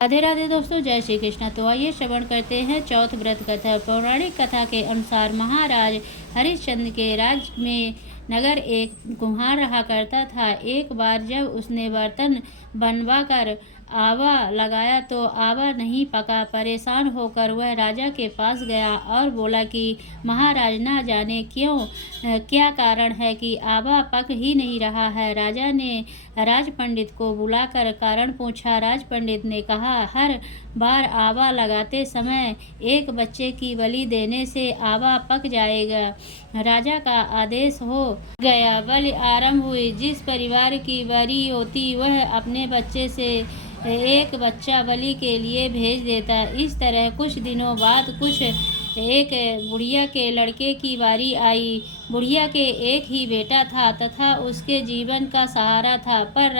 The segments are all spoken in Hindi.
राधे राधे दोस्तों, जय श्री कृष्ण। तो आइए श्रवण करते हैं चौथ व्रत कथा। पौराणिक कथा के अनुसार महाराज हरिश्चंद्र के राज्य में नगर एक कुम्हार रहा करता था। एक बार जब उसने बर्तन बनवाकर आवा लगाया तो आवा नहीं पका। परेशान होकर वह राजा के पास गया और बोला कि महाराज, ना जाने क्यों क्या कारण है कि आवा पक ही नहीं रहा है। राजा ने राज पंडित को बुलाकर कारण पूछा। राज पंडित ने कहा, हर बार आवा लगाते समय एक बच्चे की बलि देने से आवा पक जाएगा। राजा का आदेश हो गया। बलि आरंभ हुई। जिस परिवार की बरी होती वह अपने बच्चे से एक बच्चा बलि के लिए भेज देता। इस तरह कुछ दिनों बाद एक बुढ़िया के लड़के की बारी आई। बुढ़िया के एक ही बेटा था तथा उसके जीवन का सहारा था, पर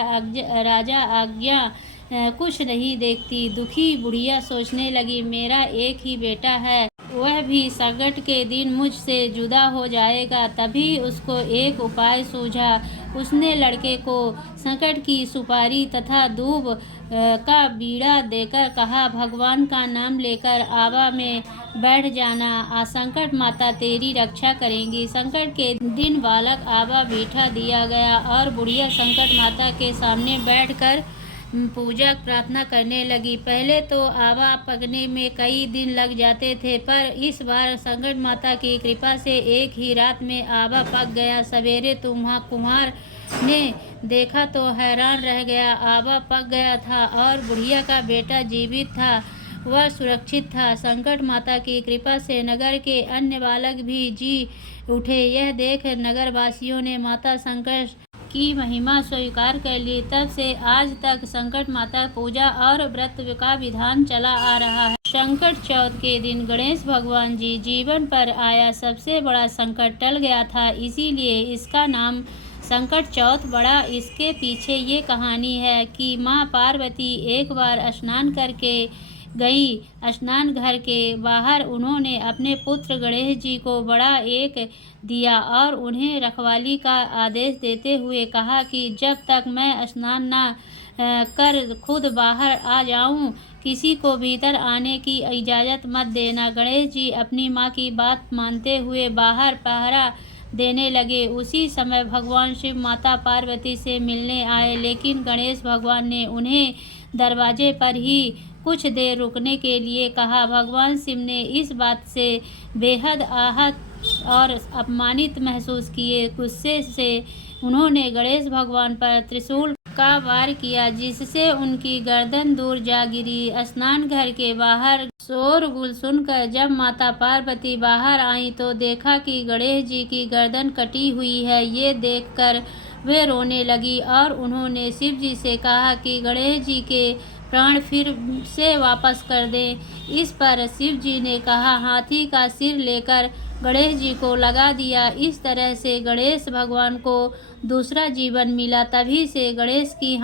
राजा आज्ञा कुछ नहीं देखती। दुखी बुढ़िया सोचने लगी, मेरा एक ही बेटा है, वह भी संकट के दिन मुझसे जुदा हो जाएगा। तभी उसको एक उपाय सूझा। उसने लड़के को संकट की सुपारी तथा दूब का बीड़ा देकर कहा, भगवान का नाम लेकर आवा में बैठ जाना, संकट माता तेरी रक्षा करेंगी। संकट के दिन बालक आवा बिठा दिया गया और बुढ़िया संकट माता के सामने बैठकर पूजा प्रार्थना करने लगी। पहले तो आवा पकने में कई दिन लग जाते थे, पर इस बार संकट माता की कृपा से एक ही रात में आवा पक गया। सवेरे कुम्हार ने देखा तो हैरान रह गया। आवा पक गया था और बुढ़िया का बेटा जीवित था, वह सुरक्षित था। संकट माता की कृपा से नगर के अन्य बालक भी जी उठे। यह देख नगरवासियों ने माता संकट की महिमा स्वीकार कर ली। तब से आज तक संकट माता पूजा और व्रत का विधान चला आ रहा है। संकट चौथ के दिन गणेश भगवान जी जीवन पर आया सबसे बड़ा संकट टल गया था, इसीलिए इसका नाम संकट चौथ पड़ा। इसके पीछे ये कहानी है कि माँ पार्वती एक बार स्नान करके गई। स्नान घर के बाहर उन्होंने अपने पुत्र गणेश जी को बड़ा एक दिया और उन्हें रखवाली का आदेश देते हुए कहा कि जब तक मैं स्नान न कर खुद बाहर आ जाऊं, किसी को भीतर आने की इजाज़त मत देना। गणेश जी अपनी माँ की बात मानते हुए बाहर पहरा देने लगे। उसी समय भगवान शिव माता पार्वती से मिलने आए, लेकिन गणेश भगवान ने उन्हें दरवाजे पर ही कुछ देर रुकने के लिए कहा। भगवान शिव ने इस बात से बेहद आहत और अपमानित महसूस किए। गुस्से से उन्होंने गणेश भगवान पर त्रिशूल का वार किया, जिससे उनकी गर्दन दूर जा गिरी। स्नान घर के बाहर शोरगुल सुनकर जब माता पार्वती बाहर आई तो देखा कि गणेश जी की गर्दन कटी हुई है। ये देखकर वे रोने लगी और उन्होंने शिव जी से कहा कि गणेश जी के प्राण फिर से वापस कर दें। इस पर शिव जी ने कहा, हाथी का सिर लेकर गणेश जी को लगा दिया। इस तरह से गणेश भगवान को दूसरा जीवन मिला। तभी से गणेश की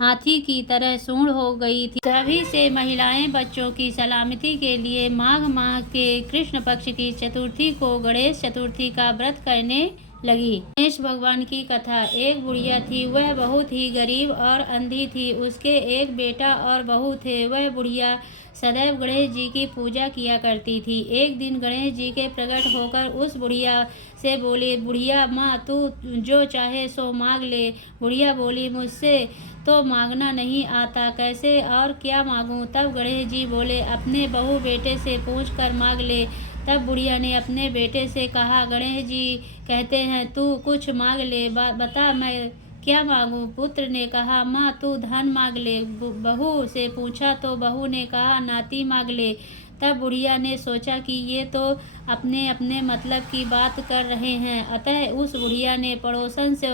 हाथी की तरह सूंड हो गई थी। तभी से महिलाएं बच्चों की सलामती के लिए माघ माह के कृष्ण पक्ष की चतुर्थी को गणेश चतुर्थी का व्रत करने लगी। गणेश भगवान की कथा। एक बुढ़िया थी, वह बहुत ही गरीब और अंधी थी। उसके एक बेटा और बहू थे। वह बुढ़िया सदैव गणेश जी की पूजा किया करती थी। एक दिन गणेश जी के प्रकट होकर उस बुढ़िया से बोली, बुढ़िया माँ, तू जो चाहे सो मांग ले। बुढ़िया बोली, मुझसे तो मांगना नहीं आता, कैसे और क्या मांगूं। तब गणेश जी बोले, अपने बहू बेटे से पूछ कर मांग ले। तब बुढ़िया ने अपने बेटे से कहा, गणेश जी कहते हैं तू कुछ मांग ले, बता मैं क्या मांगूं। पुत्र ने कहा, माँ तू धन मांग ले। बहू से पूछा तो बहू ने कहा, नाती मांग ले। तब बुढ़िया ने सोचा कि ये तो अपने अपने मतलब की बात कर रहे हैं, अतः उस बुढ़िया ने पड़ोसन से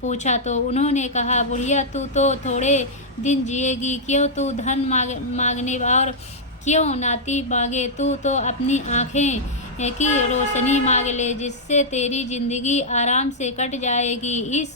पूछा तो उन्होंने कहा, बुढ़िया तू तो थोड़े दिन जिएगी, क्यों तू धन मांगने और क्यों नाती मांगे। तू तो अपनी आँखें की रोशनी मांग ले, जिससे तेरी जिंदगी आराम से कट जाएगी। इस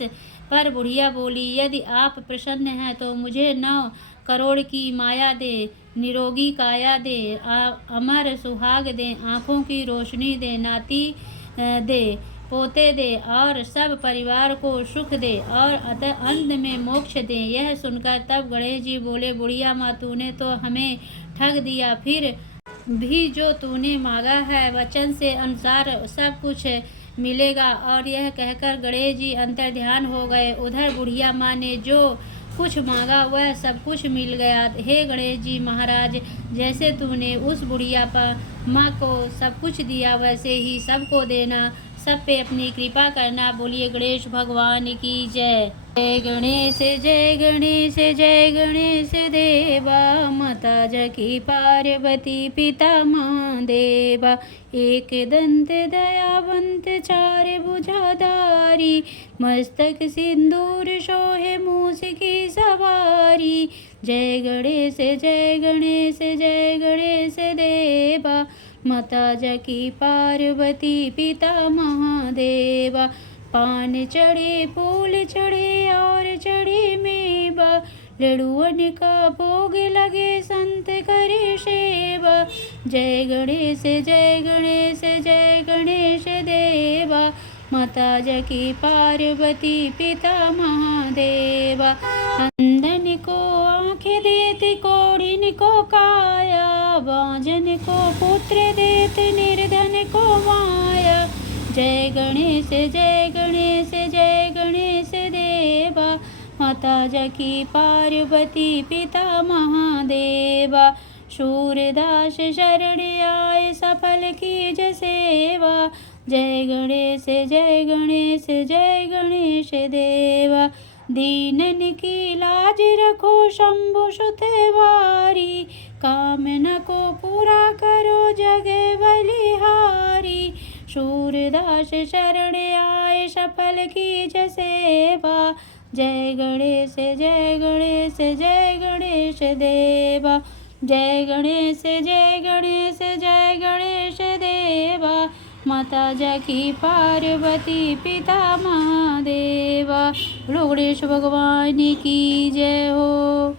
पर बुढ़िया बोली, यदि आप प्रसन्न हैं तो मुझे 9 करोड़ की माया दे, निरोगी काया दे, अमर सुहाग दे, आँखों की रोशनी दे, नाती दे। पोते दे और सब परिवार को सुख दे और अंत में मोक्ष दे। यह सुनकर तब गणेश जी बोले, बुढ़िया माँ, तूने तो हमें ठग दिया, फिर भी जो तूने मांगा है वचन से अनुसार सब कुछ मिलेगा। और यह कहकर गणेश जी अंतर्ध्यान हो गए। उधर बुढ़िया माँ ने जो कुछ मांगा वह सब कुछ मिल गया। हे गणेश जी महाराज, जैसे तूने उस बुढ़िया माँ को सब कुछ दिया वैसे ही सबको देना, सब पे अपनी कृपा करना। बोलिए गणेश भगवान की जय। जय गणेश जय गणेश जय गणेश देवा, माता जकी पार्वती पिता महादेवा। एक दंत दयावंत चार भुजाधारी, मस्तक सिंदूर शोहे मूस की सवारी। जय गणेश जय गणेश जय गणेश देवा, माता जकी पार्वती पिता महादेवा। पान चढ़े फूल चढ़े और चढ़े मेवा, लड्डुअन का भोग लगे संत करे सेवा। जय गणेश जय गणेश जय गणेश देवा, माता जकी पार्वती पिता महादेवा। अंधन को आंखें देते कोढ़िन को काया, बांझन को पुत्र देते निर्धन को माया। जय गणेश जय गणेश जय गणेश देवा, माता जकी पार्वती पिता महादेवा। सूरदास शरण आए सफल कीज सेवा, जय गणेश जय गणेश जय गणेश देवा। दीनन की लाज रखो शंभु सुत वारी, कामना को पूरा करो जगह बलिहारी। सूरदास शरण आए सफल कीज सेवा, जय गणेश जय गणेश जय गणेश देवा। जय गणेश जय गणेश जय गणेश देवा, माता जकी पार्वती पिता महादेवा। बोलो गणेश भगवान की जय हो।